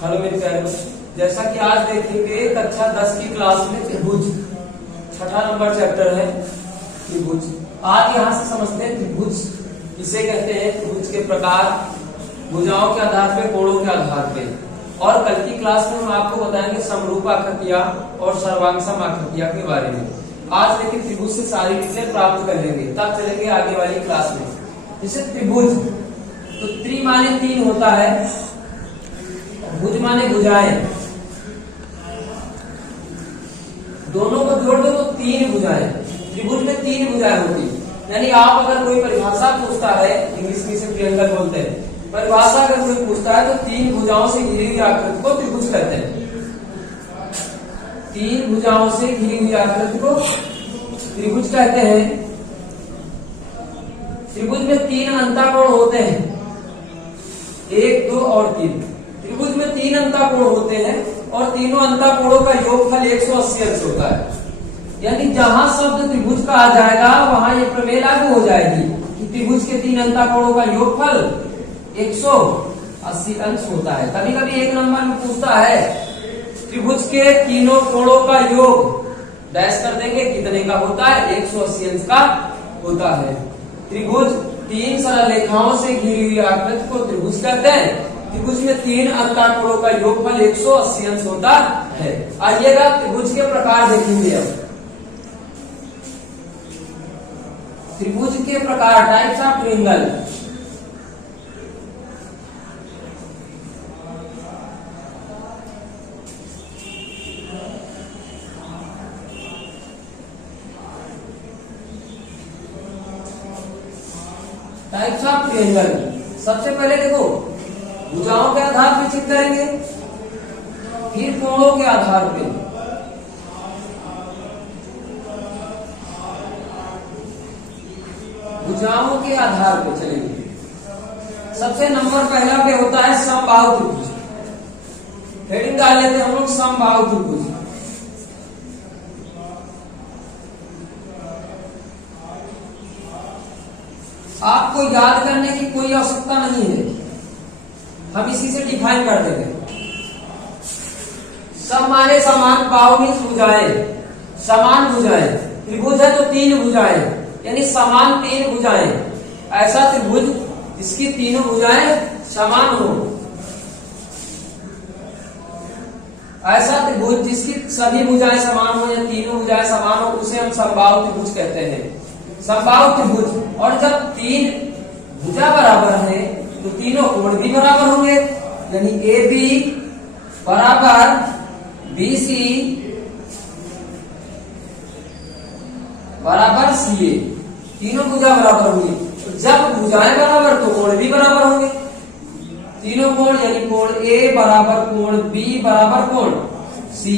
Hello मेरे प्यारे बच्चों, जैसा कि आज देखेंगे कक्षा 10 की क्लास में त्रिभुज, छठा नंबर चैप्टर है त्रिभुज। आज यहाँ से समझते हैं त्रिभुज इसे कहते हैं, त्रिभुज के प्रकार, भुजाओं के आधार पे, कोणों के आधार पे। और कल की क्लास में हम आपको बताएंगे समरूप आकृतियां और सर्वांगसम आकृतियां के बारे में। आज लेकिन त्रिभुज से सारी डिटेल प्राप्त कर लेंगे, तब चलेंगे आगे वाली क्लास में। जैसे त्रिभुज, तो त्रि माने 3 होता है, भुज माने भुजाएं, दोनों को जोड़ दो तो 3 भुजाएं। त्रिभुज में 3 भुजाएं होती, यानी आप अगर कोई परिभाषा पूछता है, इंग्लिश में इसे ट्रायंगल बोलते हैं, परिभाषा अगर कोई पूछता है तो 3 भुजाओं से घिरी हुई आकृति को त्रिभुज कहते हैं। 3 भुजाओं से घिरी हुई आकृति को त्रिभुज कहते हैं। त्रिभुज में 3 अंतःकोण होते हैं, 1, 2 और 3। त्रिभुज में 3 अंतःकोण होते हैं और तीनों अंतःकोणों का योगफल 180 अंश होता है। यानी जहां शब्द त्रिभुज का आ जाएगा वहां ये प्रमेय लागू हो जाएगी कि त्रिभुज के 3 अंतःकोणों का योगफल 180 अंश होता है। कभी कभी 1 नंबर में पूछता है त्रिभुज के तीनों कोणों का योग, डैश कर देंगे, कितने का होता है? 180 अंश का होता है। त्रिभुज 3 सरल रेखाओं से घिरी हुई आकृति को त्रिभुज कहते हैं। त्रिभुज में 3 अंतःकोणों का योगफल 180 अंश होता है। आइएगा त्रिभुज के प्रकार देखेंगे अब। त्रिभुज के प्रकार, types of triangle. Types of triangle, सबसे पहले देखो भुजाओं के आधार पे चेक करेंगे, फिर कोणों के आधार पे। भुजाओं के आधार पे चलेंगे। सबसे नंबर पहला पे होता है समबाहु त्रिभुज। हेडिंग डाल लेते हैं हम लोग, समबाहु त्रिभुज। आपको याद करने की कोई आवश्यकता नहीं है, हम इसी से डिफाइन कर देंगे। सम माने समान, बाहु मीन्स भुजाएं, समान भुजाएं। त्रिभुज है तो 3 भुजाएं, यानी समान 3 भुजाएं। ऐसा त्रिभुज जिसकी तीनों भुजाएं समान हो, ऐसा त्रिभुज जिसकी सभी भुजाएं समान हो या तीनों भुजाएं समान हो, उसे हम समबाहु त्रिभुज कहते हैं। समबाहु त्रिभुज, और जब 3 भुजा बराबर है तो तीनों कोण भी बराबर होंगे, यानी AB बराबर BC बराबर CA, तीनों भुजा बराबर होंगी। तो जब भुजाएं बराबर तो कोण भी बराबर होंगे। तीनों कोण यानी कोण A बराबर कोण B बराबर कोण C।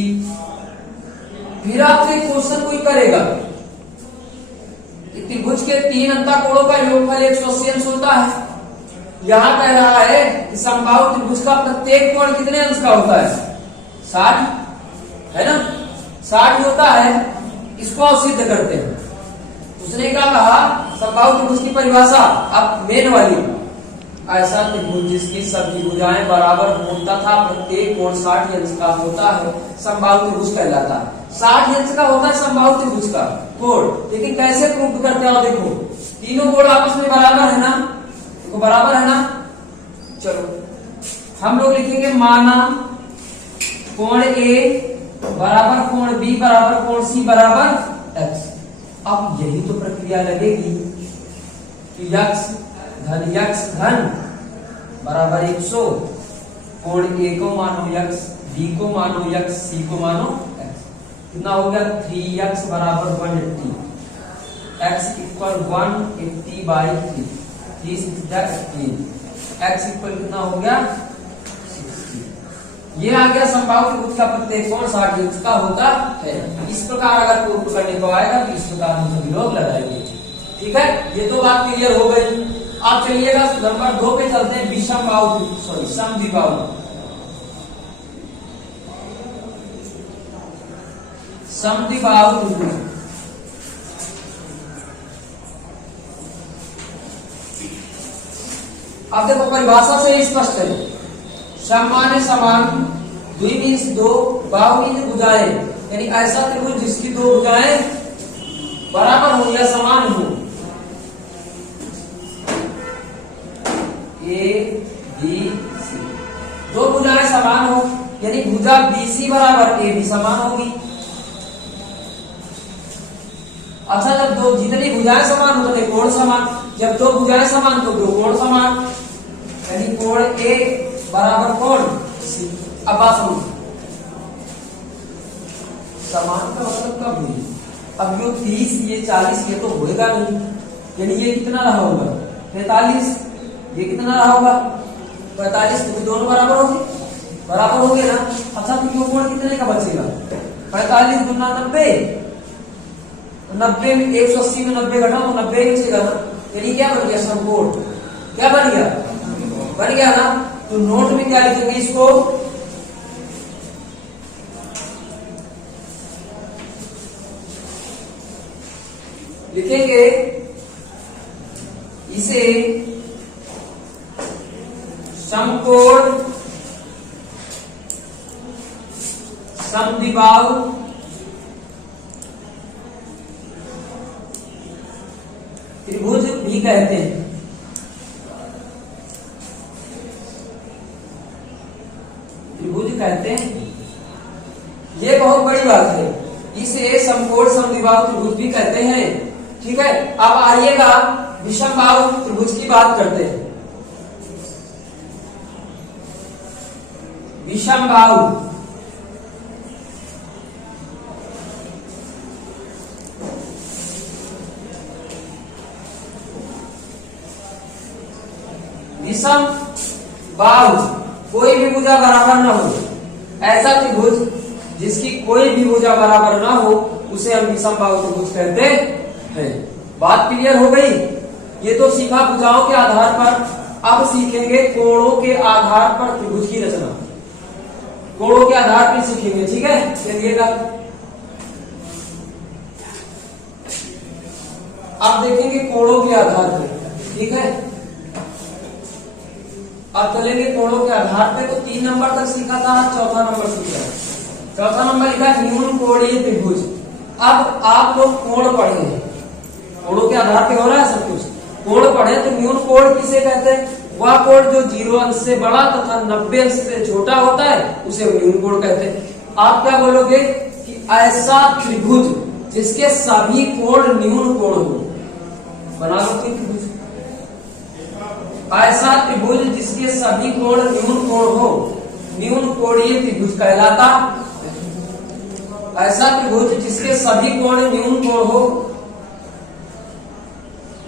फिर आपसे क्वेश्चन कोई करेगा, त्रिभुज के 3 अंतःकोणों का योगफल 180 अंश होता है। यहां कह रहा है कि समबाहु त्रिभुज का प्रत्येक कोण कितने अंश का होता है? 60 है ना, 60 होता है। इसको सिद्ध करते हैं। उसने क्या कहा, समबाहु त्रिभुज की परिभाषा, अब मेन वाली, ऐसा त्रिभुज जिसकी सभी भुजाएं बराबर हो तथा प्रत्येक कोण 60 अंश का होता है, समबाहु त्रिभुज कहलाता है। 60 अंश का होता है समबाहु त्रिभुज का कोण। लेकिन कैसे प्रूव करते हैं? देखो, तीनों कोण आपस में बराबर है ना, तो बराबर है ना। चलो हम लोग लिखेंगे, माना कोण A बराबर कोण B बराबर कोण C बराबर x। अब यही तो प्रक्रिया लगेगी कि x धन बराबर 100, कोण A को मानो x, B को मानो x, C को मानो x। कितना हो गया? 3x बराबर 180, x equal 180 by 3, 3 6 15, x equal कितना हो गया? 60। ये आ गया समबाहु त्रिभुज का प्रत्येक कोण 60 अंश का होता है। इस प्रकार अगर प्रूव करने को आएगा तो इस प्रकार हम सभी लोग लगाएंगे। ठीक है, ये तो बात क्लियर हो गई। आप चलिएगा नंबर 2 पे चलते हैं, विषमबाहु त्रिभुज, सॉरी समद्विबाहु। समद्विबाहु त्रिभुज, अब देखो परिभाषा से स्पष्ट है, समान समान, द्वि मीन्स दो, बाहु मीन्स भुजाएं, यानी ऐसा त्रिभुज जिसकी दो भुजाएं बराबर हो या समान हो। ए बी सी, दो भुजाएं समान हो, यानी भुजा बीसी बराबर ए भी समान होगी। अच्छा, जब दो जितनी भुजाएं समान हो उतने कोण समान, जब दो भुजाएं समान तो दो कोण समान, यानी कोण ए बराबर कोण सी। अब बात सुनो, समान का मतलब कब हुई? अब यो 30 ये 40 ये तो होएगा नहीं, यानी ये कितना रहा होगा 45, ये कितना रहा होगा 45, तो दोनों बराबर होंगे, बराबर हो गए ना। अच्छा, तो यो कोण कितने का बचेगा? 45 गुना 90, 90 में 180 में 90 घटाओ तो 90 बचेगा ना, यानी क्या बन गया समकोण? क्या बन गया? बन गया ना। तो नोट में क्या लिखेंगे इसको? लिखेंगे इसे समकोण समद्विबाहु त्रिभुज भी कहते हैं। त्रिभुज कहते हैं, ये बहुत बड़ी बात है। इसे समकोण समद्विबाहु त्रिभुज भी कहते हैं। ठीक है, अब आइएगा विषमबाहु त्रिभुज की बात करते हैं। विषमबाहु विषम बाहु, कोई भी भुजा बराबर न हो, ऐसा त्रिभुज जिसकी कोई भी भुजा बराबर ना हो उसे हम विषम बाहु त्रिभुज कहते हैं। बात क्लियर हो गई? ये तो सीखा भुजाओं के आधार पर, अब सीखेंगे कोणों के आधार पर त्रिभुज की रचना। कोणों के आधार पर सीखेंगे, ठीक है? चलिएगा, अब देखेंगे कोणों के आधार पर, ठीक है? अब चलेंगे कोणों के आधार पे। तो 3 नंबर तक सीखा था, चौथा नंबर सीखा। चौथा नंबर लिखा न्यून कोणीय त्रिभुज। अब आप लोग कोण पढ़े हैं, कोणों के आधार पे हो रहा है सब कुछ। कोण पढ़े तो न्यून कोण किसे कहते हैं? वह कोण जो 0 अंश से बड़ा तथा 90 अंश से छोटा होता है उसे न्यून कोण कहते हैं। आप क्या बोलोगे कि ऐसा त्रिभुज जिसके सभी कोण न्यून कोण हो, बना लो कोई त्रिभुज। ऐसा त्रिभुज जिसके सभी कोण न्यून कोण हो, न्यून कोणीय त्रिभुज कहलाता। ऐसा त्रिभुज जिसके सभी कोण न्यून कोण हो,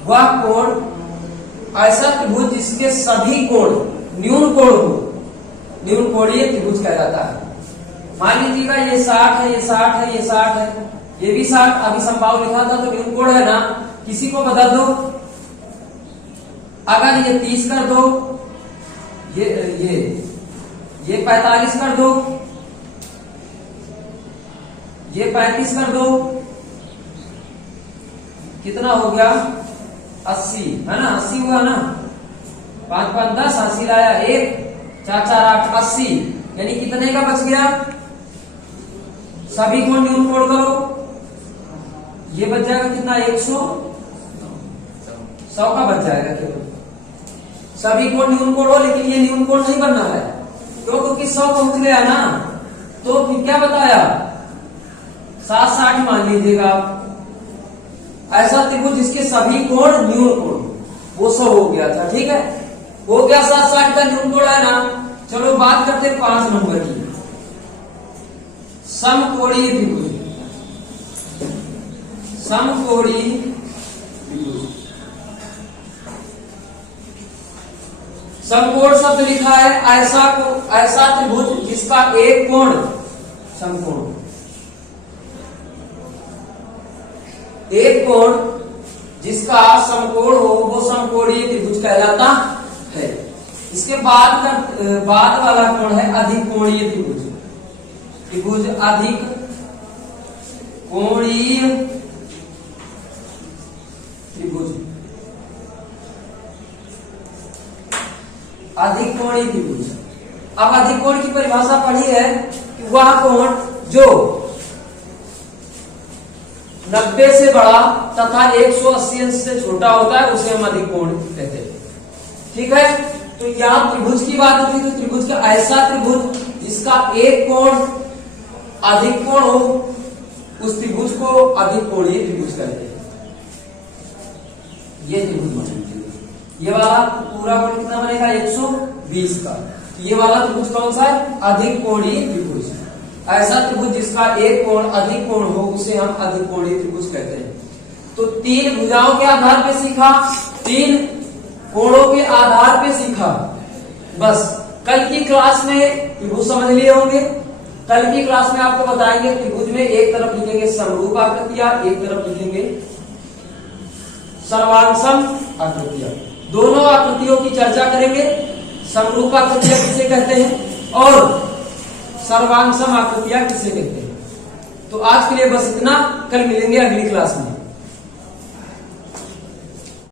वह कोण, ऐसा त्रिभुज जिसके सभी कोण न्यून कोण हो, न्यून कोणीय त्रिभुज कहलाता है। मान लीजिएगा ये 60 है, ये 60 है, ये 60 है, ये भी 60, अभी समबाहु लिखा था तो न्यून कोण है ना। किसी को बदल दो, अगर ये 30 कर दो, ये 45 कर दो, ये 35 कर दो, कितना हो गया 80, है ना? 80 हुआ ना, 5 5 10, 80 लाया 1, 4 4 8 80, यानी कितने का बच गया? सभी कोण न्यून कोण करो, ये बच जाएगा कितना? 100 का बच जाएगा केवल। सभी कोण न्यून कोण हो, लेकिन ये न्यून कोण नहीं बनना है क्योंकि 100 पहुंच गया ना। तो फिर क्या बताया? 7 60 मान लीजिएगा। ऐसा त्रिभुज जिसके सभी कोण न्यून कोण, वो 100 हो गया था, ठीक है? हो गया 7 60 का न्यून कोण है ना। चलो बात करते हैं 5 नंबर की, समकोणीय त्रिभुज। समकोणीय त्रिभुज, समकोण शब्द लिखा है ऐसा त्रिभुज जिसका एक कोण समकोण, एक कोण जिसका समकोण हो वो समकोणीय त्रिभुज कहलाता है। इसके बाद वाला कोण है अधिक कोणीय त्रिभुज। त्रिभुज अधिक कोणीय त्रिभुज, अधिक कोणीय त्रिभुज। अब अधिक कोण की परिभाषा पढ़ी है कि वह कोण जो 90 से बड़ा तथा 180 अंश से छोटा होता है उसे हम अधिक कोण कहते हैं। ठीक है, तो यहाँ त्रिभुज की बात होती है तो त्रिभुज का ऐसा त्रिभुज जिसका एक कोण अधिक कोण हो उस त्रिभुज को अधिक कोणीय त्रिभुज कहते हैं। ये त्रिभुज बनेगा, ये वाला पूरा कोण कितना बनेगा 120 का। ये वाला त्रिभुज कौन सा है? अधिक कोणीय त्रिभुज। ऐसा त्रिभुज जिसका एक कोण अधिक कोण हो उसे हम अधिक कोणीय त्रिभुज कहते हैं। तो तीन भुजाओं के आधार पे सीखा, तीन कोणों के आधार पे सीखा। बस कल की क्लास में त्रिभुज समझ लिए होंगे। कल की क्लास में आपको बताएंगे त्रिभुज में एक तरफ लिखेंगे समरूप आकृतियां, एक तरफ लिखेंगे सर्वांगसम आकृतियां। दोनों आकृतियों की चर्चा करेंगे। समरूप आकृतियां किसे कहते हैं और सर्वांगसम आकृतियां किसे कहते हैं। तो आज के लिए बस इतना, कल मिलेंगे अगली क्लास में।